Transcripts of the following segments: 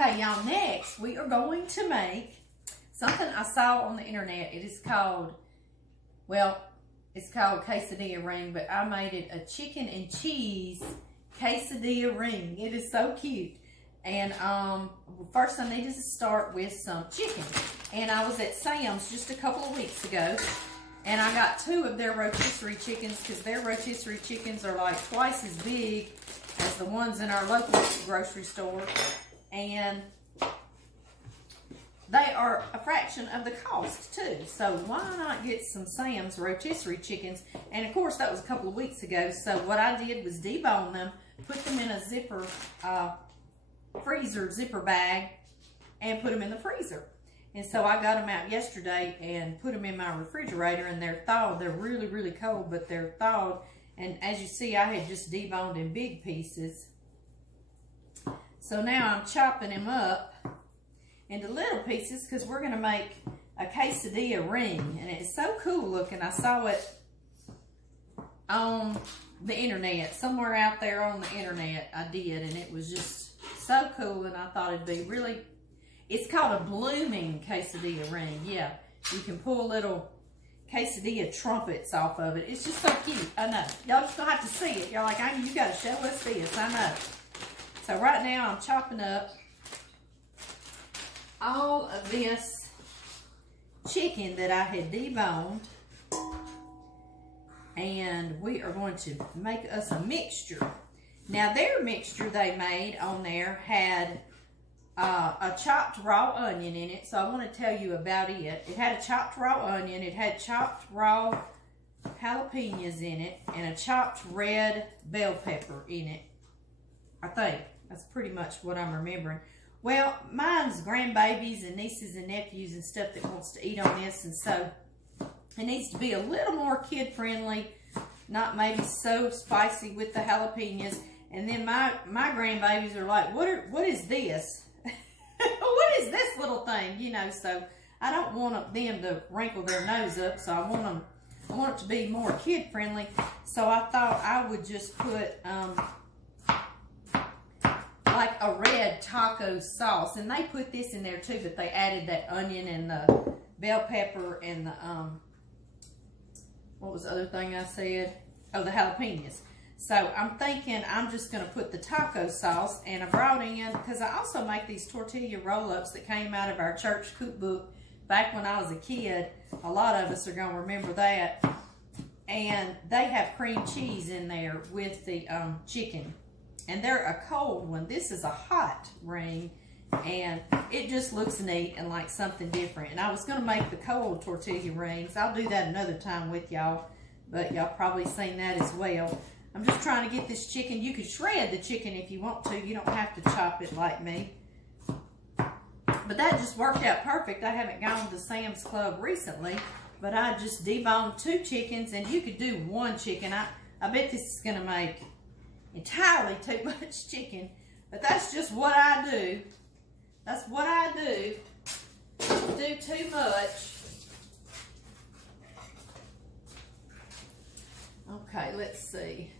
Okay, y'all, next we are going to make something I saw on the internet. It is called, well, it's called quesadilla ring, but I made it a chicken and cheese quesadilla ring. It is so cute. And first I needed to start with some chicken. And I was at Sam's just a couple of weeks ago, and I got 2 of their rotisserie chickens, because their rotisserie chickens are like twice as big as the ones in our local grocery store. And they are a fraction of the cost too. So why not get some Sam's rotisserie chickens? And of course that was a couple of weeks ago. So what I did was debone them, put them in a zipper, freezer zipper bag, and put them in the freezer. And so I got them out yesterday and put them in my refrigerator, and they're thawed. They're really, really cold, but they're thawed. And as you see, I had just deboned in big pieces. So now I'm chopping them up into little pieces, because we're going to make a quesadilla ring. And it's so cool looking. I saw it on the internet, somewhere out there on the internet I did, and it was just so cool, and I thought it'd be really, it's called a blooming quesadilla ring. Yeah, you can pull little quesadilla trumpets off of it. It's just so cute. I know. Y'all just gonna have to see it. Y'all like, you gotta show us this. I know. So right now I'm chopping up all of this chicken that I had deboned, and we are going to make us a mixture. Now their mixture they made on there had a chopped raw onion in it, so I want to tell you about it. It had a chopped raw onion, it had chopped raw jalapenos in it, and a chopped red bell pepper in it. I think that's pretty much what I'm remembering. Well, mine's grandbabies and nieces and nephews and stuff that wants to eat on this, and so it needs to be a little more kid-friendly, not maybe so spicy with the jalapenos. And then my grandbabies are like, what is this? What is this little thing? You know, so I don't want them to wrinkle their nose up, so I want it to be more kid-friendly. So I thought I would just put like a red taco sauce, and they put this in there too, but they added that onion and the bell pepper and the what was the other thing I said? Oh, the jalapenos. So I'm thinking I'm just going to put the taco sauce, and I brought in, because I also make these tortilla roll-ups that came out of our church cookbook back when I was a kid. A lot of us are going to remember that. And they have cream cheese in there with the chicken. And they're a cold one. This is a hot ring, and it just looks neat and like something different. And I was going to make the cold tortilla rings. I'll do that another time with y'all, but y'all probably seen that as well. I'm just trying to get this chicken. You could shred the chicken if you want to. You don't have to chop it like me. But that just worked out perfect. I haven't gone to Sam's Club recently, but I just deboned 2 chickens, and you could do 1 chicken. I bet this is going to make entirely too much chicken, but that's just what I do. That's what I do. Do too much. Okay, let's see.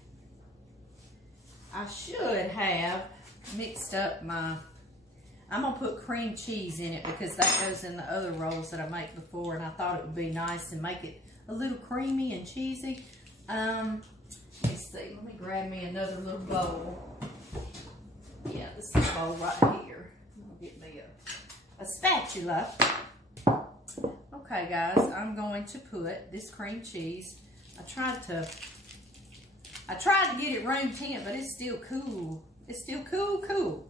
I should have mixed up my, I'm going to put cream cheese in it, because that goes in the other rolls that I make before, and I thought it would be nice and make it a little creamy and cheesy. Let's see, let me grab me another little bowl. Yeah, this is a bowl right here. I'll get me a spatula. Okay, guys, I'm going to put this cream cheese. I tried to get it room temp, but it's still cool. It's still cool.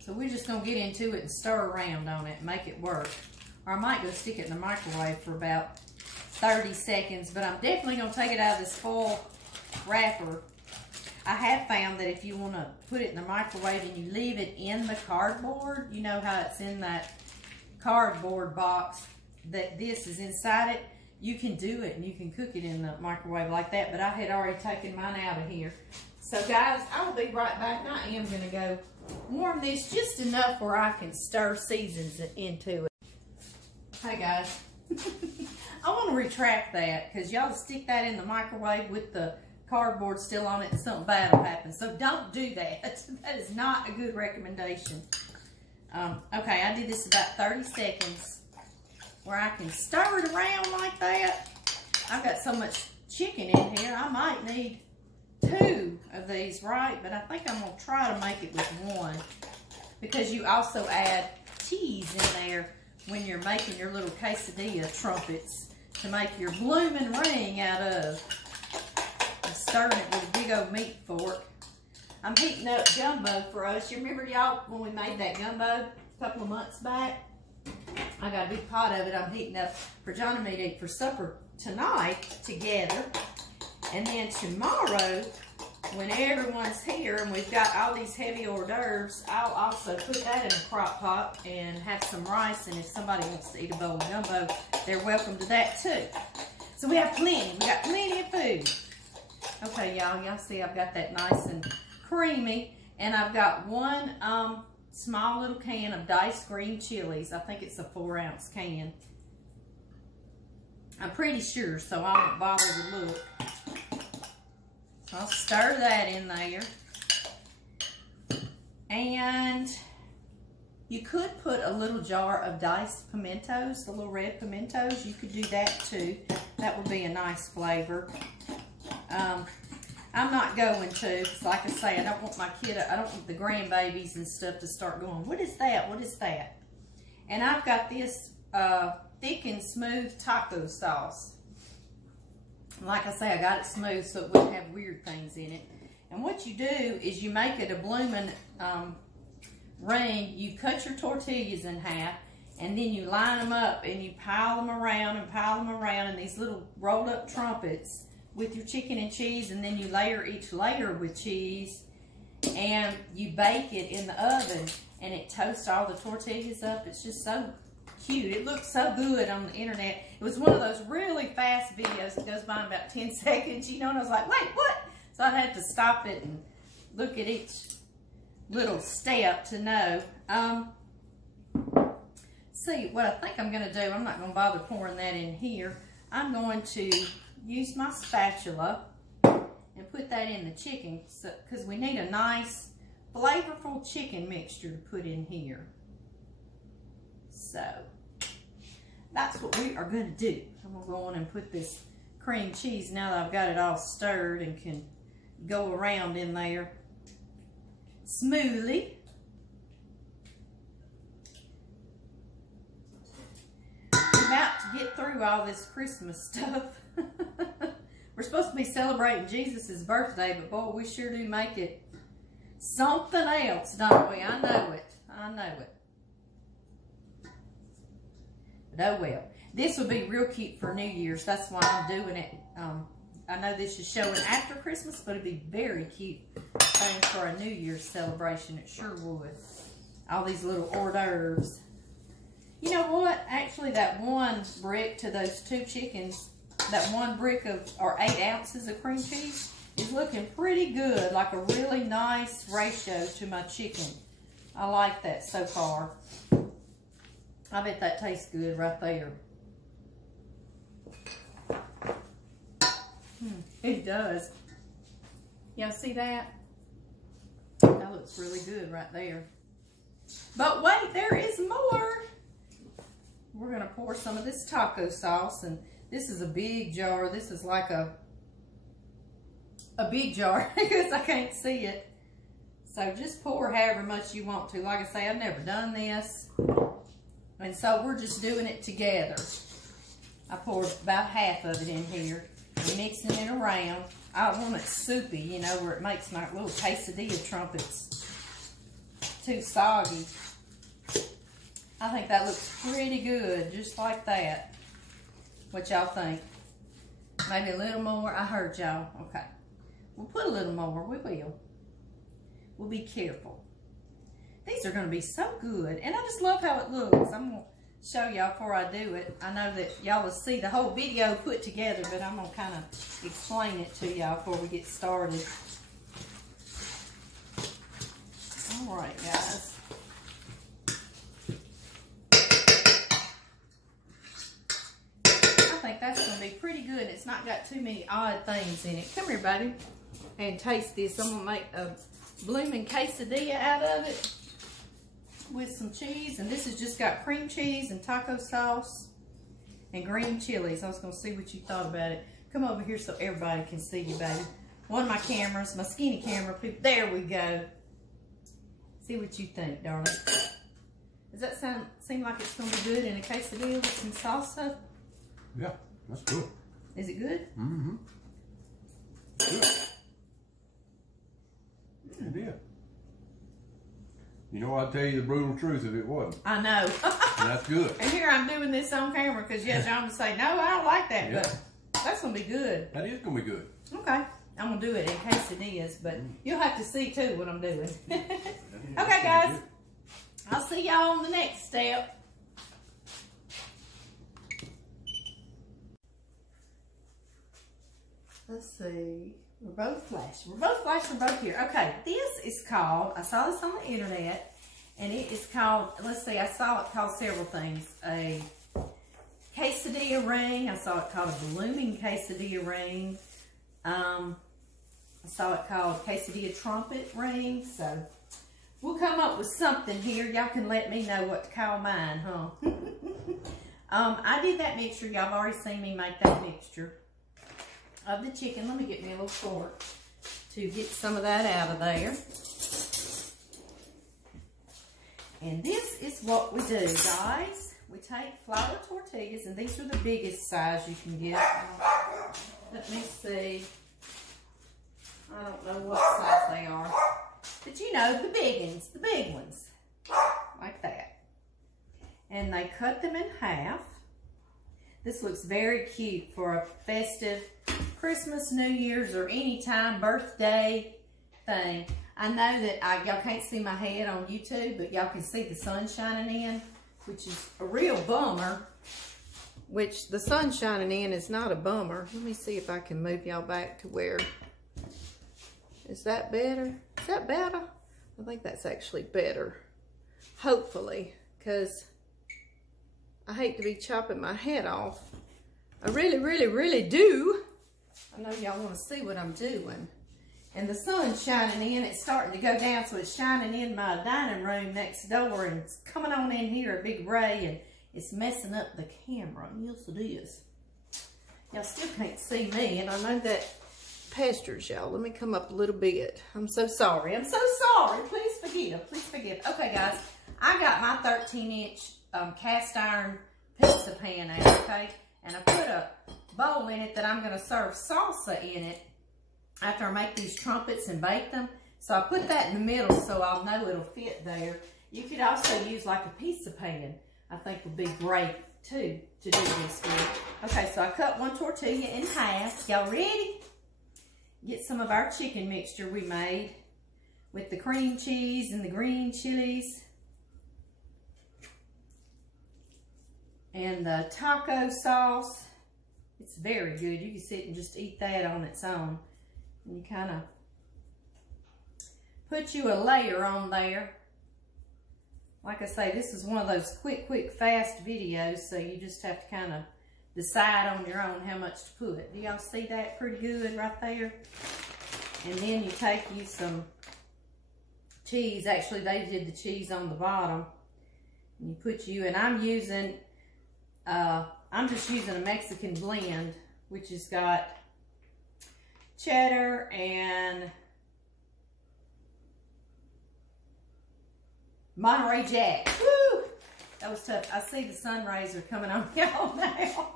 So we're just going to get into it and stir around on it and make it work. Or I might go stick it in the microwave for about 30 seconds, but I'm definitely going to take it out of this foil wrapper. I have found that if you want to put it in the microwave and you leave it in the cardboard, you know how it's in that cardboard box that this is inside it, you can do it and you can cook it in the microwave like that, but I had already taken mine out of here. So guys, I'll be right back. I am going to go warm this just enough where I can stir seasons into it. Hey guys, I want to retract that, because y'all stick that in the microwave with the cardboard still on it and something bad will happen. So don't do that. That is not a good recommendation. Okay, I did this about 30 seconds where I can stir it around like that. I've got so much chicken in here, I might need 2 of these, right? But I think I'm going to try to make it with 1 because you also add cheese in there when you're making your little quesadilla trumpets to make your blooming ring out of. I'm stirring it with a big old meat fork. I'm heating up gumbo for us. You remember, y'all, when we made that gumbo a couple of months back? I got a big pot of it I'm heating up for John and me to eat for supper tonight together. And then tomorrow, when everyone's here and we've got all these heavy hors d'oeuvres, I'll also put that in a crock pot and have some rice. And if somebody wants to eat a bowl of gumbo, they're welcome to that too. So we have plenty. We got plenty of food. Okay, y'all see I've got that nice and creamy. And I've got 1 small little can of diced green chilies. I think it's a 4-ounce can. I'm pretty sure, so I won't bother to look. I'll stir that in there. And you could put a little jar of diced pimentos, the little red pimentos. You could do that too. That would be a nice flavor. I'm not going to, because like I say, I don't want I don't want the grandbabies and stuff to start going, what is that? What is that? And I've got this thick and smooth taco sauce. Like I say, I got it smooth so it wouldn't have weird things in it. And what you do is you make it a blooming ring. You cut your tortillas in half, and then you line them up and you pile them around in these little rolled up trumpets with your chicken and cheese, and then you layer each layer with cheese, and you bake it in the oven, and it toasts all the tortillas up. It's just so cute. It looks so good on the internet. It was one of those really fast videos that goes by in about 10 seconds, you know, and I was like, wait, what? So I had to stop it and look at each little step to know. See, what I think I'm going to do, I'm not going to bother pouring that in here. I'm going to use my spatula and put that in the chicken because we need a nice flavorful chicken mixture to put in here. So that's what we are going to do. I'm going to go on and put this cream cheese now that I've got it all stirred and can go around in there smoothly. We're about to get through all this Christmas stuff. We're supposed to be celebrating Jesus' birthday, but boy, we sure do make it something else, don't we? I know it. I know it. But oh well. This would be real cute for New Year's. That's why I'm doing it. I know this is showing after Christmas, but it'd be very cute thing for a New Year's celebration. It sure would. All these little hors d'oeuvres. You know what? Actually, that 1 brick to those 2 chickens, that 1 brick of, or 8 ounces of cream cheese is looking pretty good. Like a really nice ratio to my chicken. I like that so far. I bet that tastes good right there. It does. Y'all see that? That looks really good right there. But wait, there is more. We're going to pour some of this taco sauce, and this is a big jar. This is like a big jar because I can't see it. So just pour however much you want to. Like I say, I've never done this. And so we're just doing it together. I poured about half of it in here. I'm mixing it around. I want it soupy, you know, where it makes my little quesadilla trumpets too soggy. I think that looks pretty good, just like that. What y'all think? Maybe a little more? I heard y'all. Okay. We'll put a little more. We will. We'll be careful. These are going to be so good. And I just love how it looks. I'm going to show y'all before I do it. I know that y'all will see the whole video put together, but I'm going to kind of explain it to y'all before we get started. All right, guys. I think that's going to be pretty good. It's not got too many odd things in it. Come here, baby, and taste this. I'm gonna make a blooming quesadilla out of it with some cheese, and this has just got cream cheese and taco sauce and green chilies. I was gonna see what you thought about it. Come over here so everybody can see you, baby. One of my cameras, my skinny camera, people. There we go. See what you think, darling. Does that seem like it's gonna be good in a quesadilla with some salsa? Yeah, that's good. Is it good? Mm-hmm. Good. It is. You know, I'd tell you the brutal truth if it wasn't. I know. And that's good. And here I'm doing this on camera because yes, John would say, no, I don't like that, Yeah. but that's gonna be good. That is gonna be good. Okay, I'm gonna do it in quesadillas, but you'll have to see too what I'm doing. Okay, guys, I'll see y'all on the next step. Let's see. We're both flash. We're both here. Okay, this is called, I saw this on the internet, and it is called, let's see, I saw it called several things. A quesadilla ring. I saw it called a blooming quesadilla ring. I saw it called quesadilla trumpet ring. So we'll come up with something here. Y'all can let me know what to call mine, huh? I did that mixture. Y'all have already seen me make that mixture of the chicken. Let me get me a little fork to get some of that out of there. And this is what we do, guys. We take flour tortillas, and these are the biggest size you can get. Let me see. I don't know what size they are. But you know, the big ones. Like that. And they cut them in half. This looks very cute for a festive Christmas, New Year's, or any time, birthday thing. I know that y'all can't see my head on YouTube, but y'all can see the sun shining in, which is a real bummer. Which the sun shining in is not a bummer. Let me see if I can move y'all back to where. Is that better? Is that better? I think that's actually better. Hopefully, because I hate to be chopping my head off. I really, really, really do. I know y'all want to see what I'm doing. And the sun's shining in. It's starting to go down, so it's shining in my dining room next door, and it's coming on in here, a big ray, and it's messing up the camera. Yes, it is. Y'all still can't see me, and I know that pesters y'all. Let me come up a little bit. I'm so sorry. I'm so sorry. Please forgive. Please forgive. Okay, guys. I got my 13-inch cast iron pizza pan out, okay? And I put a bowl in it that I'm going to serve salsa in it after I make these trumpets and bake them. So I put that in the middle so I'll know it'll fit there. You could also use like a pizza pan. I think would be great too to do this with. Okay, so I cut one tortilla in half. Y'all ready? Get some of our chicken mixture we made with the cream cheese and the green chilies and the taco sauce. It's very good. You can sit and just eat that on its own. And you kind of put you a layer on there. Like I say, this is one of those quick, fast videos, so you just have to kind of decide on your own how much to put. Do y'all see that pretty good right there? And then you take you some cheese. Actually, they did the cheese on the bottom. And you put you, and I'm using, I'm just using a Mexican blend, which has got cheddar and Monterey Jack. Woo! That was tough. I see the sun rays are coming on y'all now.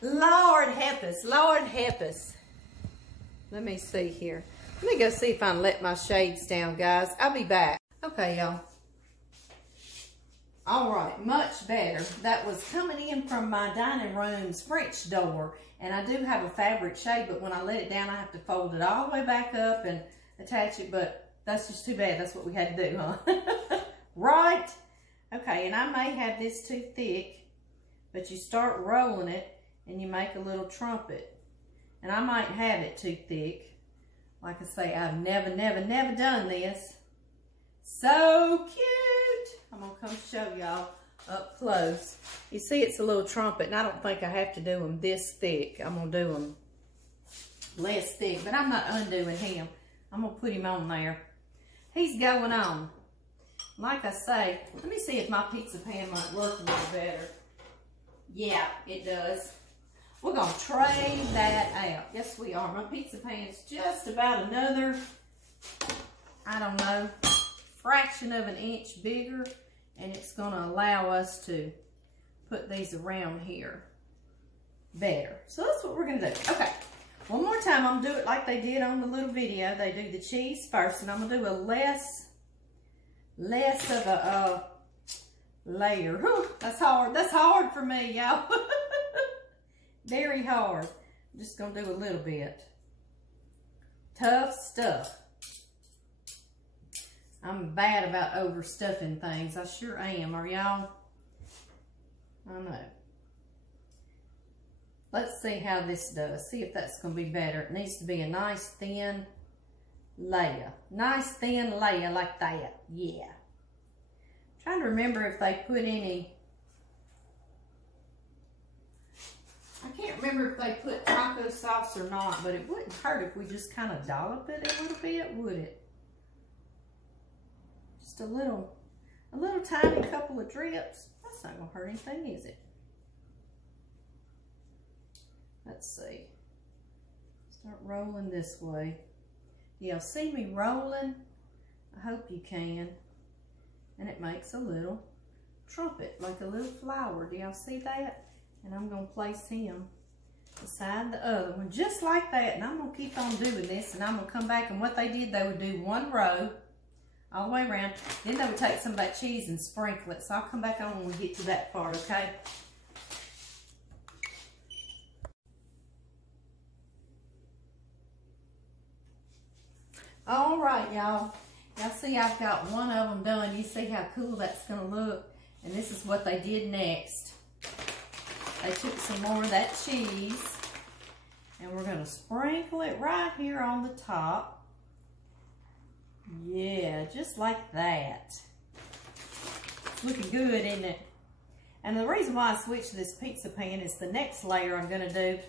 Lord help us. Lord help us. Let me see here. Let me go see if I can let my shades down, guys. I'll be back. Okay, y'all. All right, much better. That was coming in from my dining room's French door. And I do have a fabric shade, but when I let it down, I have to fold it all the way back up and attach it. But that's just too bad. That's what we had to do, huh? Right? Okay, and I may have this too thick, but you start rolling it and you make a little trumpet. And I might have it too thick. Like I say, I've never done this. So cute. I'm going to come show y'all up close. You see it's a little trumpet, and I don't think I have to do them this thick. I'm going to do them less thick, but I'm not undoing him. I'm gonna put him on there. He's going on. Like I say, let me see if my pizza pan might work a little better. Yeah, it does. We're gonna trade that out. Yes, we are. My pizza pan's just about another, I don't know, fraction of an inch bigger, and it's gonna allow us to put these around here better. So that's what we're gonna do. Okay, one more time. I'm gonna do it like they did on the little video. They do the cheese first, and I'm gonna do a less of a layer. Whew, that's hard. That's hard for me, y'all. Very hard. I'm just gonna do a little bit. Tough stuff. I'm bad about overstuffing things. I sure am. Are y'all? I know. Let's see how this does. See if that's gonna be better. It needs to be a nice thin layer. Nice thin layer like that. Yeah. I'm trying to remember if they put any. I can't remember if they put taco sauce or not, but it wouldn't hurt if we just kind of dollop it a little bit, would it? Just a little tiny couple of drips. That's not gonna hurt anything, is it? Let's see. Start rolling this way. Do y'all see me rolling? I hope you can. And it makes a little trumpet, like a little flower. Do y'all see that? And I'm gonna place him beside the other one, just like that. And I'm gonna keep on doing this, and I'm gonna come back, and what they did, they would do one row all the way around. Then they would take some of that cheese and sprinkle it. So I'll come back on when we get to that part, okay? All right, y'all. Y'all see I've got one of them done. You see how cool that's gonna look? And this is what they did next. They took some more of that cheese, and we're gonna sprinkle it right here on the top. Yeah, just like that. It's looking good, isn't it? And the reason why I switched to this pizza pan is the next layer I'm gonna do.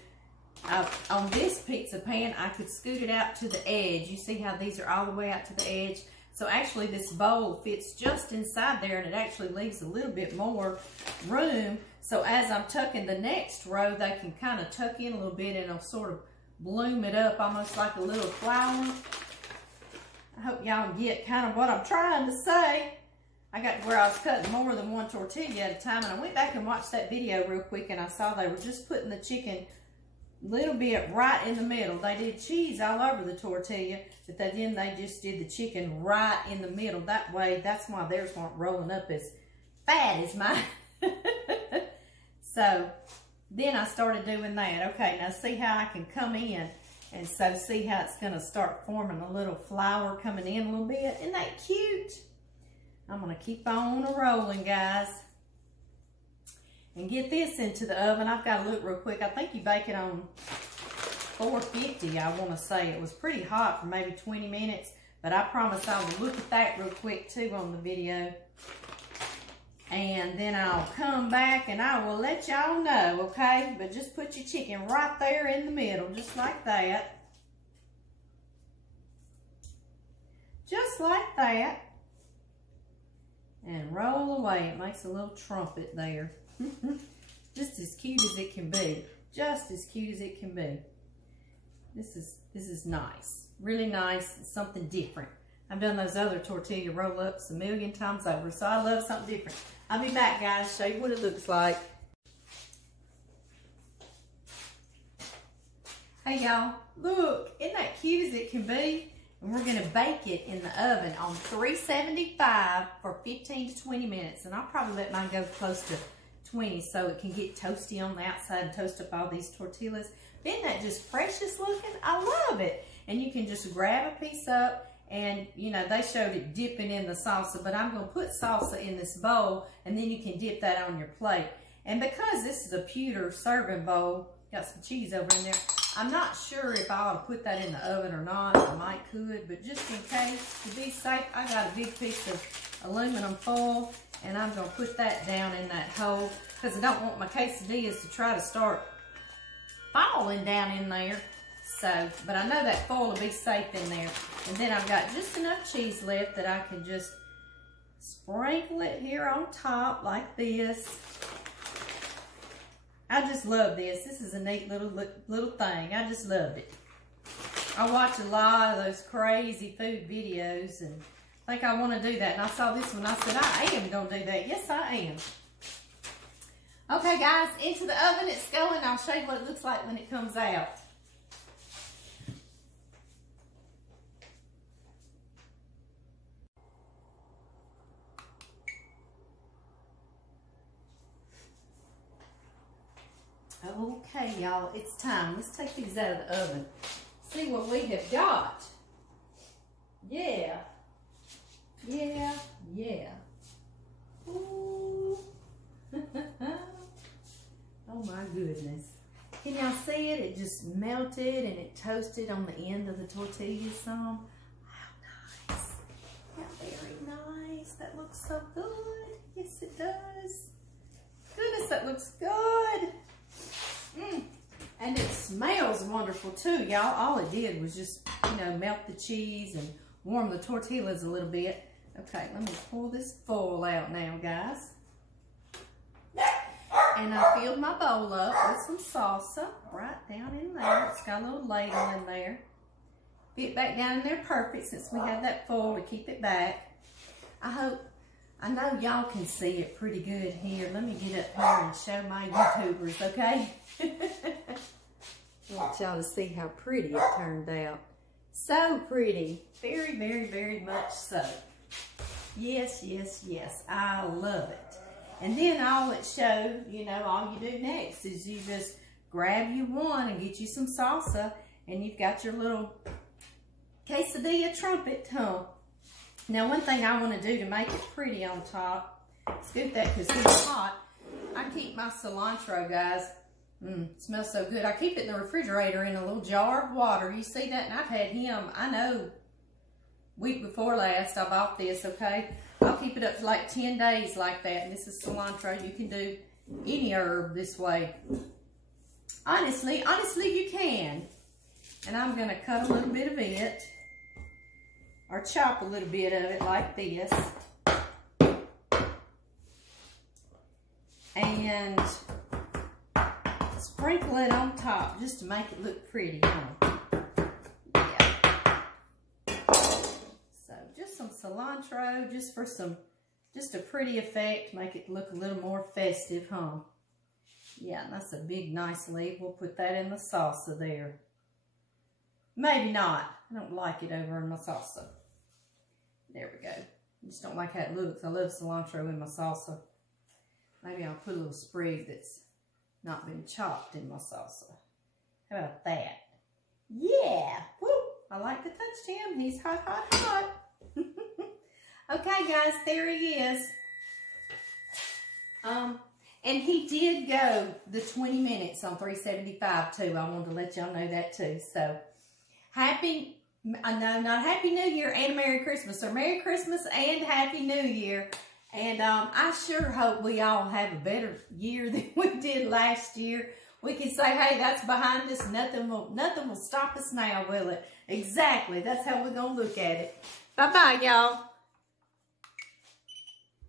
On this pizza pan, I could scoot it out to the edge. You see how these are all the way out to the edge? So actually this bowl fits just inside there, and it actually leaves a little bit more room. So as I'm tucking the next row, they can kind of tuck in a little bit, and it'll sort of bloom it up almost like a little flower. I hope y'all get kind of what I'm trying to say. I got to where I was cutting more than one tortilla at a time, and I went back and watched that video real quick, and I saw they were just putting the chicken little bit right in the middle. They did cheese all over the tortilla, but then they just did the chicken right in the middle. That way, that's why theirs weren't rolling up as fat as mine. So then I started doing that. Okay, now see how I can come in, and so see how it's gonna start forming a little flower coming in a little bit. Isn't that cute? I'm gonna keep on rolling, guys, and get this into the oven. I've got to look real quick. I think you bake it on 450, I want to say. It was pretty hot for maybe 20 minutes, but I promise I will look at that real quick too on the video. And then I'll come back and I will let y'all know, okay? But just put your chicken right there in the middle, just like that. Just like that. And roll away. It makes a little trumpet there. Just as cute as it can be. Just as cute as it can be. This is nice. Really nice. It's something different. I've done those other tortilla roll-ups a million times over, so I love something different. I'll be back, guys, show you what it looks like. Hey, y'all. Look, isn't that cute as it can be? And we're going to bake it in the oven on 375 for 15 to 20 minutes. And I'll probably let mine go close to 20 so it can get toasty on the outside and toast up all these tortillas. Isn't that just precious looking? I love it. And you can just grab a piece up, and you know, they showed it dipping in the salsa, but I'm going to put salsa in this bowl, and then you can dip that on your plate. And because this is a pewter serving bowl, got some cheese over in there, I'm not sure if I ought to put that in the oven or not. I might could, but just in case, to be safe, I got a big piece of aluminum foil, and I'm going to put that down in that hole because I don't want my quesadillas to try to start falling down in there. So, but I know that foil will be safe in there. And then I've got just enough cheese left that I can just sprinkle it here on top like this. I just love this. This is a neat little thing. I just loved it. I watch a lot of those crazy food videos and think I want to do that. And I saw this one. I said, I am going to do that. Yes, I am. Okay, guys, into the oven it's going. I'll show you what it looks like when it comes out. Okay, y'all, it's time. Let's take these out of the oven. See what we have got. Yeah. Yeah, yeah. Ooh. Oh my goodness. Can y'all see it? It just melted and it toasted on the end of the tortilla some. How nice. How very nice. That looks so good. Yes, it does. Goodness, that looks good. And it smells wonderful too, y'all. All it did was just, you know, melt the cheese and warm the tortillas a little bit. Okay, let me pull this foil out now, guys. And I filled my bowl up with some salsa right down in there. It's got a little ladle in there. Fit back down in there perfect since we have that foil to keep it back. I know y'all can see it pretty good here. Let me get up here and show my YouTubers, okay? I want y'all to see how pretty it turned out. So pretty. Very, very, very much so. Yes, yes, yes. I love it. And then all it showed, you know, all you do next is you just grab you one and get you some salsa, and you've got your little quesadilla trumpet, huh? Now, one thing I want to do to make it pretty on top, scoop that because it's hot. I keep my cilantro, guys. It smells so good. I keep it in the refrigerator in a little jar of water. You see that? And I've had him, I know, week before last I bought this, okay? I'll keep it up for like 10 days like that. And this is cilantro. You can do any herb this way. Honestly, you can. And I'm going to cut a little bit of it. Or chop a little bit of it like this. And sprinkle it on top just to make it look pretty, huh? Yeah. So just some cilantro just for just a pretty effect. Make it look a little more festive, huh? Yeah, and that's a big nice leaf. We'll put that in the salsa there. Maybe not. I don't like it over in my salsa. There we go. I just don't like how it looks. I love cilantro in my salsa. Maybe I'll put a little sprig that's not been chopped in my salsa. How about that? Yeah. Woo! I like to touch him. He's hot, hot, hot. Okay, guys, there he is. And he did go the 20 minutes on 375 too. I wanted to let y'all know that too. So, not Happy New Year and Merry Christmas, or Merry Christmas and Happy New Year. And I sure hope we all have a better year than we did last year. We can say, hey, that's behind us. Nothing will stop us now, will it? Exactly. That's how we're going to look at it. Bye-bye, y'all.